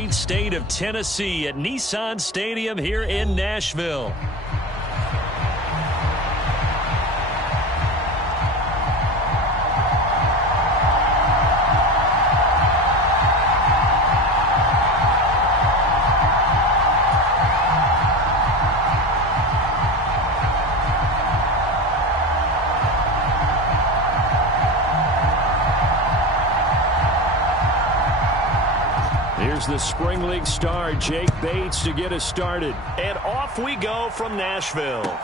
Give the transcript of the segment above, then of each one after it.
great state of Tennessee at Nissan Stadium here in Nashville. Here's the Spring League star, Jake Bates, to get us started. And off we go from Nashville.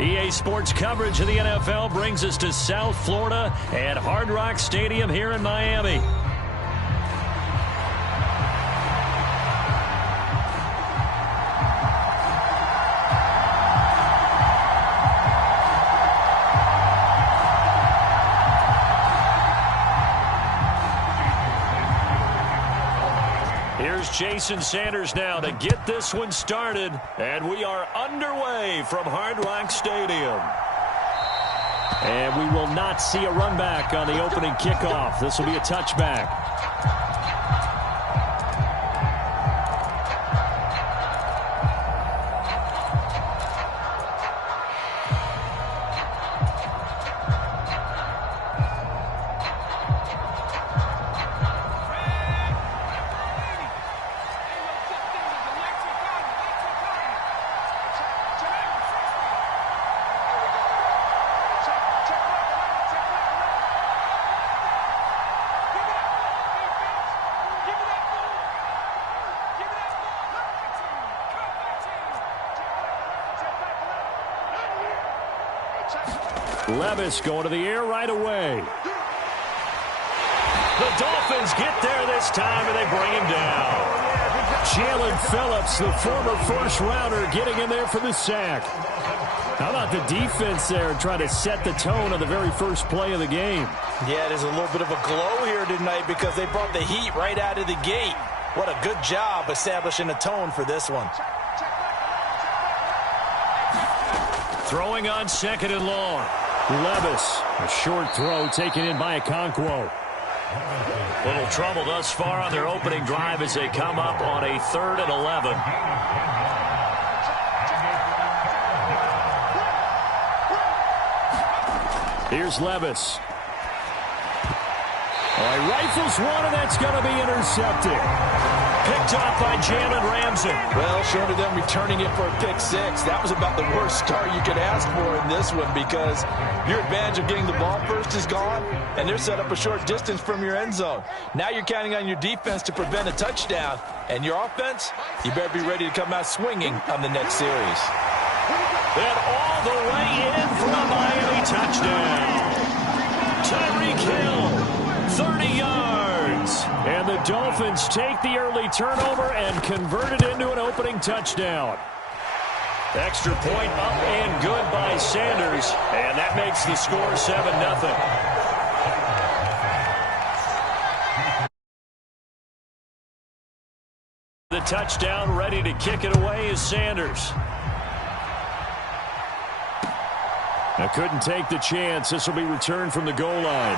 EA Sports coverage of the NFL brings us to South Florida at Hard Rock Stadium here in Miami. Here's Jason Sanders now to get this one started, and we are underway from Hard Rock Stadium. And we will not see a run back on the opening kickoff. This will be a touchback. Levis going to the air right away. The Dolphins get there this time, and they bring him down. Jalen Phillips, the former first-rounder, getting in there for the sack. How about the defense there trying to set the tone on the very first play of the game? Yeah, there's a little bit of a glow here tonight because they brought the heat right out of the gate. What a good job establishing a tone for this one. Throwing on second and long. Levis, a short throw taken in by Okonkwo. Little trouble thus far on their opening drive as they come up on a 3rd and 11. Here's Levis. All right, rifles one, and that's going to be intercepted. Picked off by Jalen Ramsey. Well, short of them returning it for a pick six, that was about the worst start you could ask for in this one because your advantage of getting the ball first is gone, and they're set up a short distance from your end zone. Now you're counting on your defense to prevent a touchdown, and your offense, you better be ready to come out swinging on the next series. And all the way in for a Miami touchdown. Tyreek Hill, 30 yards. And the Dolphins take the early turnover and convert it into an opening touchdown. Extra point up and good by Sanders, and that makes the score 7-0. The touchdown ready to kick it away is Sanders. Now couldn't take the chance. This will be returned from the goal line.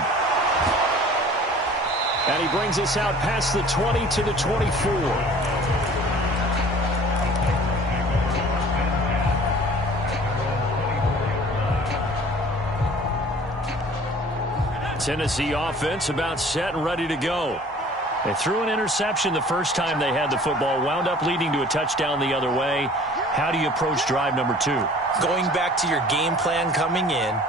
And he brings us out past the 20 to the 24. Tennessee offense about set and ready to go. They threw an interception the first time they had the football, wound up leading to a touchdown the other way. How do you approach drive number 2? Going back to your game plan coming in,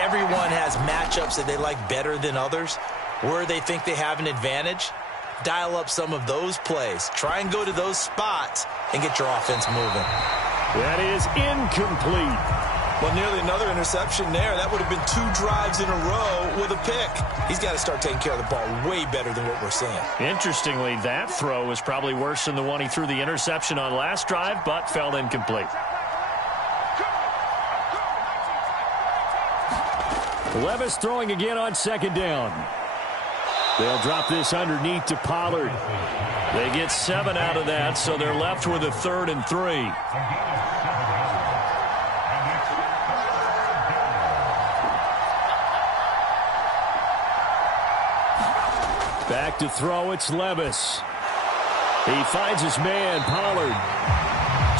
everyone has matchups that they like better than others. Where they think they have an advantage, dial up some of those plays. Try and go to those spots and get your offense moving. That is incomplete. Well, nearly another interception there. That would have been 2 drives in a row with a pick. He's got to start taking care of the ball way better than what we're seeing. Interestingly, that throw was probably worse than the one he threw the interception on last drive, but fell incomplete. Levis throwing again on second down. They'll drop this underneath to Pollard. They get 7 out of that, so they're left with a 3rd and 3. Back to throw, it's Levis. He finds his man, Pollard.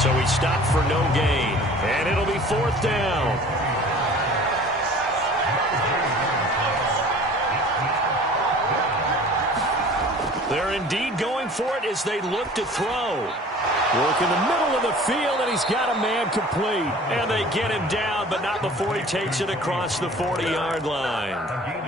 So he stopped for no gain, and it'll be 4th down. They're indeed going for it as they look to throw. Work in the middle of the field, and he's got a man complete. And they get him down, but not before he takes it across the 40-yard line.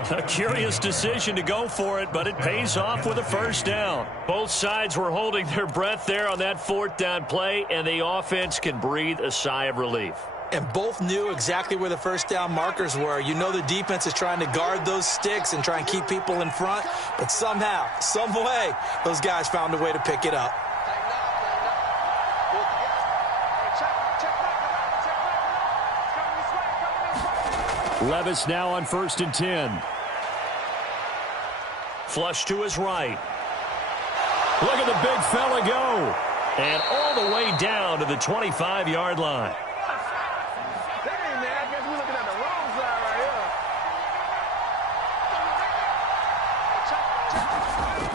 A curious decision to go for it, but it pays off with a 1st down. Both sides were holding their breath there on that 4th down play, and the offense can breathe a sigh of relief. And both knew exactly where the first down markers were. You know the defense is trying to guard those sticks and try and keep people in front. But somehow, some way, those guys found a way to pick it up. Levis now on 1st and 10. Flush to his right. Look at the big fella go. And all the way down to the 25-yard line.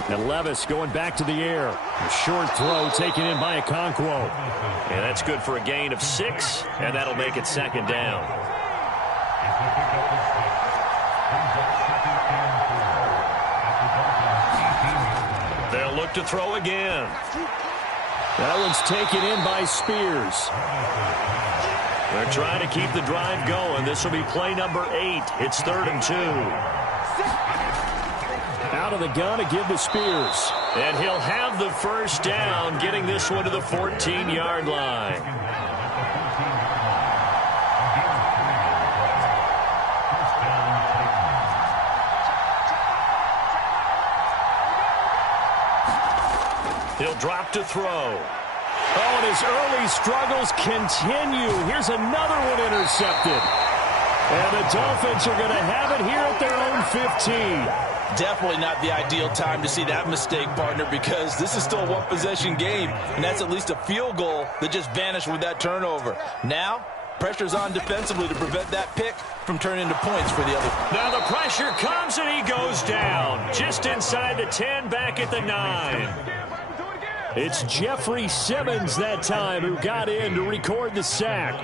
And Levis going back to the air. A short throw taken in by Okonkwo. And that's good for a gain of 6, and that'll make it 2nd down. They'll look to throw again. That one's taken in by Spears. They're trying to keep the drive going. This will be play number 8. It's 3rd and 2. Out of the gun to give to Spears. And he'll have the first down, getting this one to the 14-yard line. He'll drop to throw. Oh, and his early struggles continue. Here's another one intercepted. And the Dolphins are going to have it here at their own 15. Definitely not the ideal time to see that mistake, partner, because this is still a one-possession game, and that's at least a field goal that just vanished with that turnover. Now, pressure's on defensively to prevent that pick from turning into points for the other. Now the pressure comes, and he goes down. Just inside the 10, back at the 9. It's Jeffrey Simmons that time who got in to record the sack.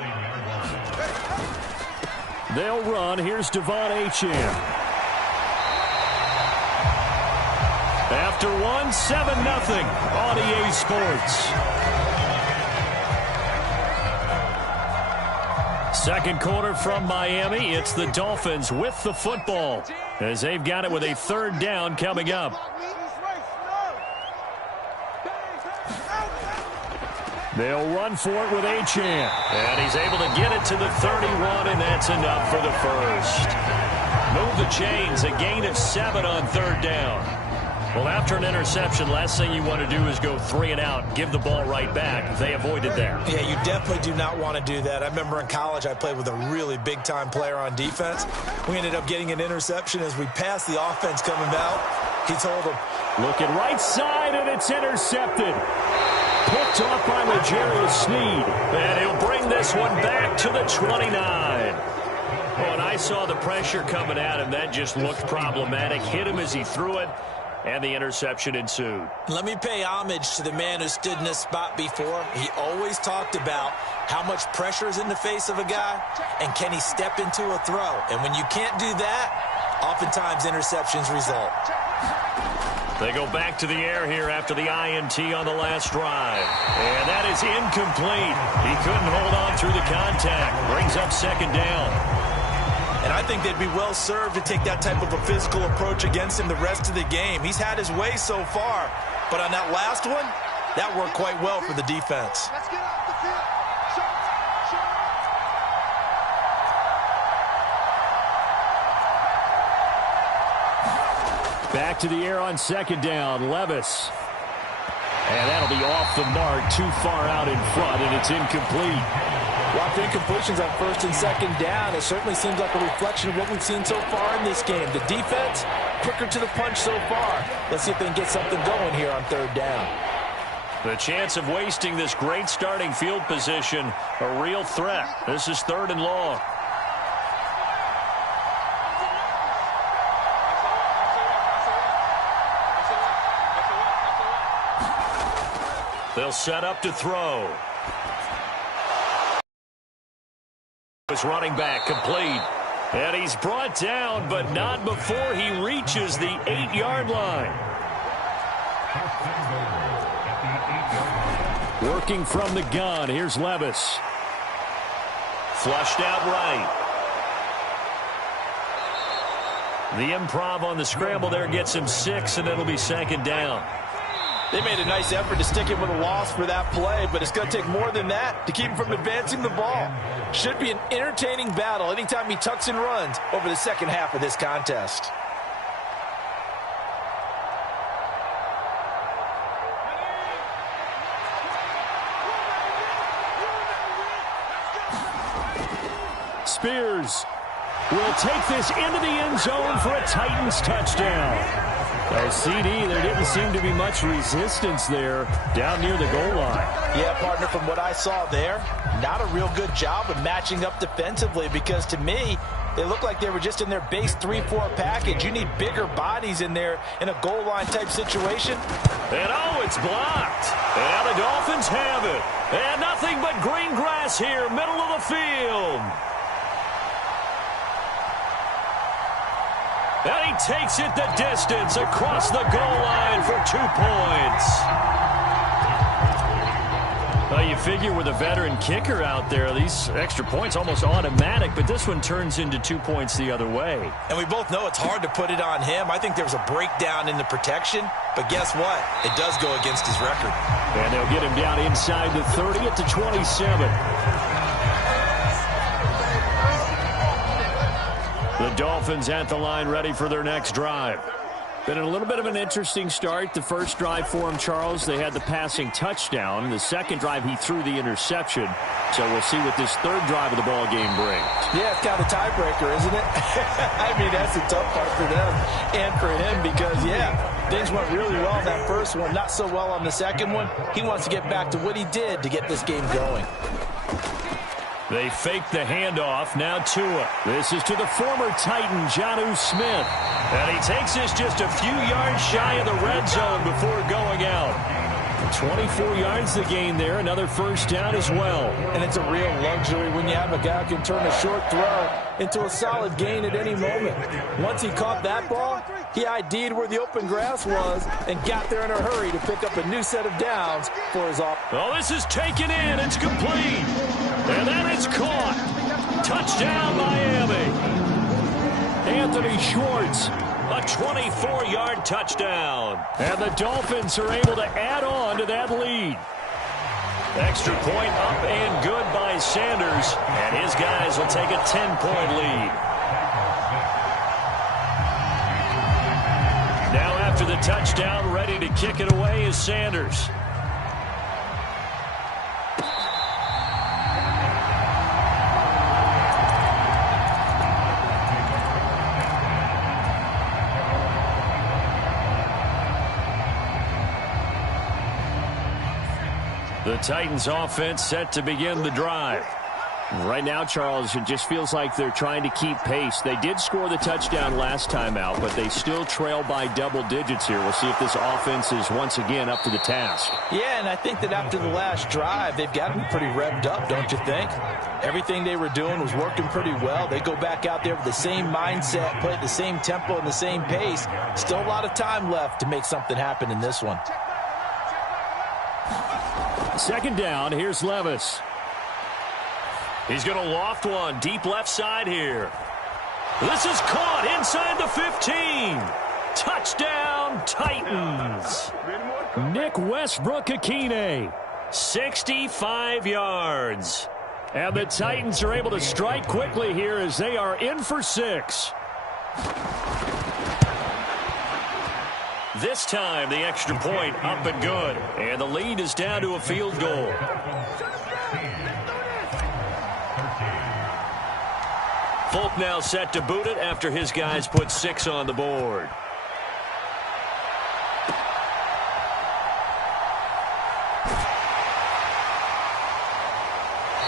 They'll run. Here's Devon Achane. After 1, 7-0 on EA Sports. Second quarter from Miami. It's the Dolphins with the football as they've got it with a 3rd down coming up. They'll run for it with Achane. And he's able to get it to the 31, and that's enough for the first. Move the chains, a gain of 7 on 3rd down. Well, after an interception, last thing you want to do is go 3 and out, give the ball right back. They avoided that. Yeah, you definitely do not want to do that. I remember in college I played with a really big-time player on defense. We ended up getting an interception as we passed the offense coming out. He told him, looking right side, and it's intercepted. Picked off by L'Jarius Sneed. And he'll bring this one back to the 29. Oh, and I saw the pressure coming at him. That just looked problematic. Hit him as he threw it. And the interception ensued. Let me pay homage to the man who stood in this spot before. He always talked about how much pressure is in the face of a guy, and can he step into a throw. And when you can't do that, oftentimes interceptions result. They go back to the air here after the INT on the last drive. And that is incomplete. He couldn't hold on through the contact. Brings up 2nd down. And I think they'd be well served to take that type of a physical approach against him the rest of the game. He's had his way so far, but on that last one, that worked quite well for the defense. Let's get off the field. Back to the air on 2nd down. Levis. And that'll be off the mark, too far out in front, and it's incomplete. Well, incompletions on 1st and 2nd down. It certainly seems like a reflection of what we've seen so far in this game. The defense, quicker to the punch so far. Let's see if they can get something going here on 3rd down. The chance of wasting this great starting field position, a real threat. This is 3rd and long. They'll set up to throw. His running back complete. And he's brought down, but not before he reaches the 8-yard line. Working from the gun. Here's Levis. Flushed out right. The improv on the scramble there gets him 6, and it'll be 2nd down. They made a nice effort to stick him with a loss for that play, but it's going to take more than that to keep him from advancing the ball. Should be an entertaining battle anytime he tucks and runs over the second half of this contest. Spears will take this into the end zone for a Titans touchdown. A CD, there didn't seem to be much resistance there down near the goal line. Yeah, partner, from what I saw there, not a real good job of matching up defensively, because to me, they looked like they were just in their base 3-4 package. You need bigger bodies in there in a goal line type situation. And oh, it's blocked. And now the Dolphins have it. And nothing but green grass here, middle of the field. And he takes it the distance across the goal line for 2 points. Well, you figure with a veteran kicker out there, these extra points almost automatic, but this one turns into 2 points the other way. And we both know it's hard to put it on him. I think there was a breakdown in the protection, but guess what? It does go against his record. And they'll get him down inside the 30 at the 27. The Dolphins at the line ready for their next drive. Been a little bit of an interesting start. The first drive for him, Charles, they had the passing touchdown. The second drive, he threw the interception. So we'll see what this third drive of the ball game brings. Yeah, it's kind of a tiebreaker, isn't it? I mean, that's the tough part for them and for him because, yeah, things went really well on that first one, not so well on the second one. He wants to get back to what he did to get this game going. They fake the handoff. Now Tua. This is to the former Titan, Jonnu Smith. And he takes this just a few yards shy of the red zone before going out. 24 yards the gain there. Another first down as well. And it's a real luxury when you have a guy who can turn a short throw into a solid gain at any moment. Once he caught that ball, he ID'd where the open grass was and got there in a hurry to pick up a new set of downs for his offense. Oh, this is taken in. It's complete. And then it's caught. Touchdown, Miami. Anthony Schwartz, a 24-yard touchdown. And the Dolphins are able to add on to that lead. Extra point up and good by Sanders. And his guys will take a 10-point lead. Now after the touchdown, ready to kick it away is Sanders. The Titans offense set to begin the drive. Right now, Charles, it just feels like they're trying to keep pace. They did score the touchdown last time out, but they still trail by double digits here. We'll see if this offense is once again up to the task. Yeah, and I think that after the last drive, they've got to be pretty revved up, don't you think? Everything they were doing was working pretty well. They go back out there with the same mindset, play at the same tempo and the same pace. Still a lot of time left to make something happen in this one. Second down, here's Levis. He's going to loft one deep left side here. This is caught inside the 15. Touchdown, Titans. Nick Westbrook-Akine, 65 yards. And the Titans are able to strike quickly here as they are in for 6. This time, the extra point up and good. And the lead is down to a field goal. Folk now set to boot it after his guys put 6 on the board.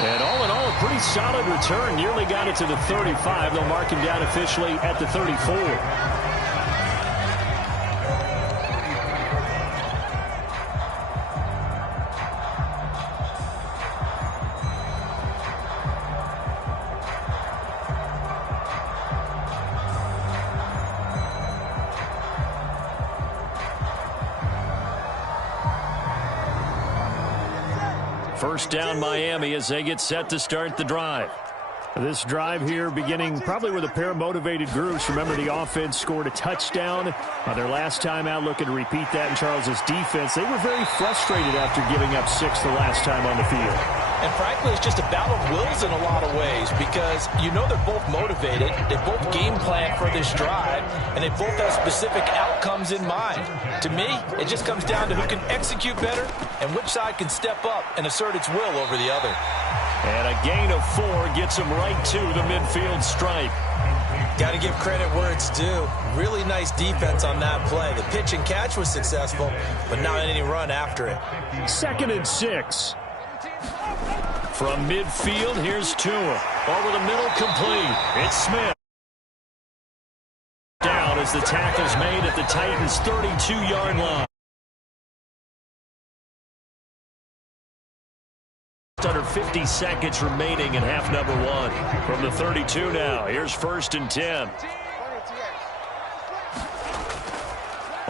And all in all, a pretty solid return. Nearly got it to the 35. They'll mark him down officially at the 34. First down, Miami, as they get set to start the drive. This drive here beginning probably with a pair of motivated groups. Remember, the offense scored a touchdown on their last time out, looking to repeat that in Charles's defense. They were very frustrated after giving up 6 the last time on the field. And frankly, it's just a battle of wills in a lot of ways because you know they're both motivated, they both game plan for this drive, and they both have specific outcomes in mind. To me, it just comes down to who can execute better and which side can step up and assert its will over the other. And a gain of 4 gets him right to the midfield stripe. Got to give credit where it's due. Really nice defense on that play. The pitch and catch was successful, but not any run after it. 2nd and 6. From midfield, here's Tua. Over the middle, complete. It's Smith. Down as the tackle's made at the Titans' 32-yard line. Under 50 seconds remaining in half number 1. From the 32 now, here's 1st and 10.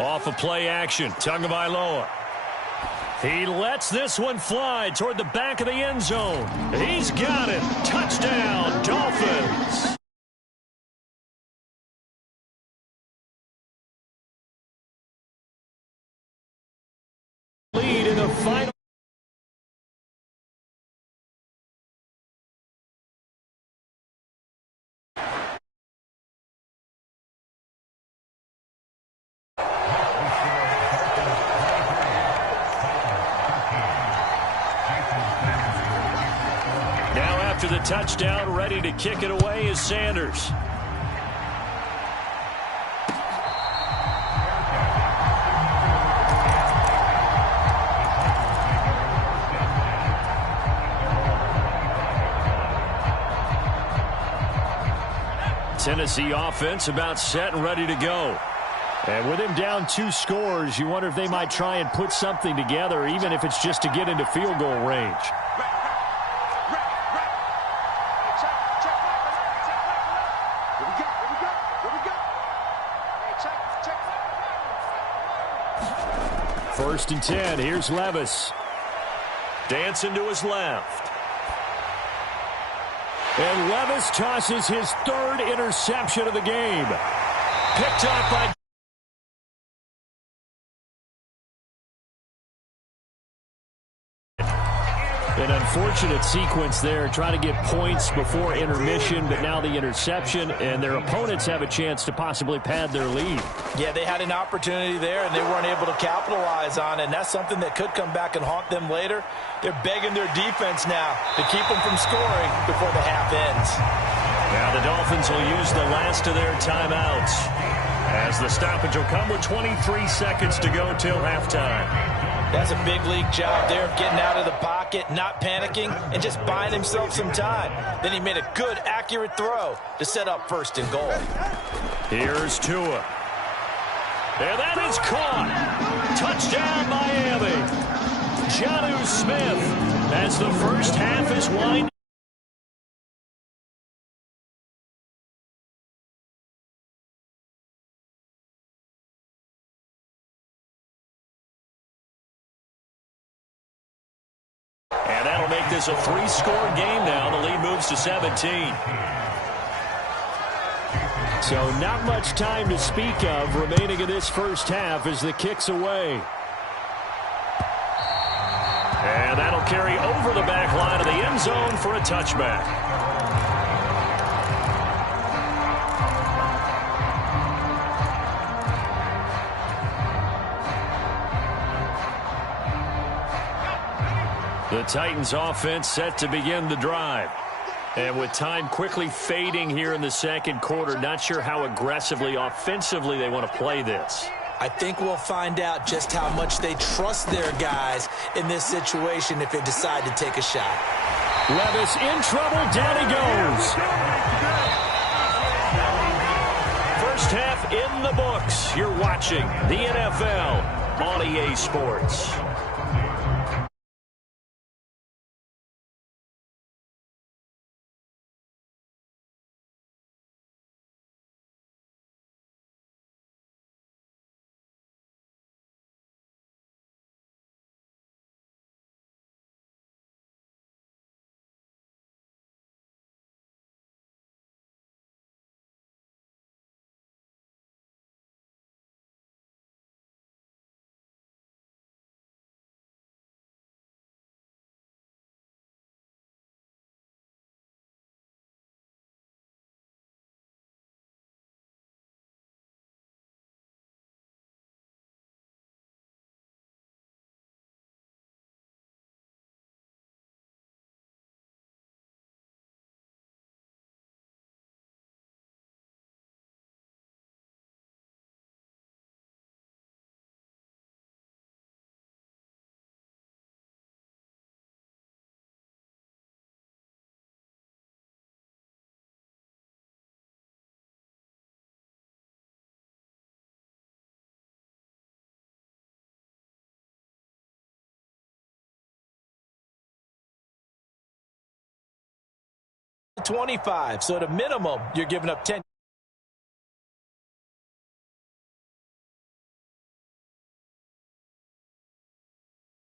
Off of play action, Tagovailoa. He lets this one fly toward the back of the end zone. He's got it. Touchdown, Dolphins. Lead in the final. After the touchdown, ready to kick it away is Sanders. Tennessee offense about set and ready to go. And with him down 2 scores, you wonder if they might try and put something together, even if it's just to get into field goal range. First and 10. Here's Levis. Dancing to his left. And Levis tosses his 3rd interception of the game. Picked up by... An unfortunate sequence there, trying to get points before intermission, but now the interception, and their opponents have a chance to possibly pad their lead. Yeah, they had an opportunity there, and they weren't able to capitalize on it, and that's something that could come back and haunt them later. They're begging their defense now to keep them from scoring before the half ends. Now the Dolphins will use the last of their timeouts, as the stoppage will come with 23 seconds to go till halftime. That's a big league job there of getting out of the pocket, not panicking, and just buying himself some time. Then he made a good, accurate throw to set up 1st and goal. Here's Tua. And that is caught. Touchdown, Miami. Jonnu Smith as the first half is winding. And that'll make this a 3-score game now. The lead moves to 17. So not much time to speak of remaining in this first half as the kick's away. And that'll carry over the back line of the end zone for a touchback. The Titans offense set to begin the drive. And with time quickly fading here in the 2nd quarter, not sure how aggressively, offensively they want to play this. I think we'll find out just how much they trust their guys in this situation if they decide to take a shot. Levis in trouble. Down he goes. First half in the books. You're watching the NFL on EA Sports. 25. So at a minimum, you're giving up 10.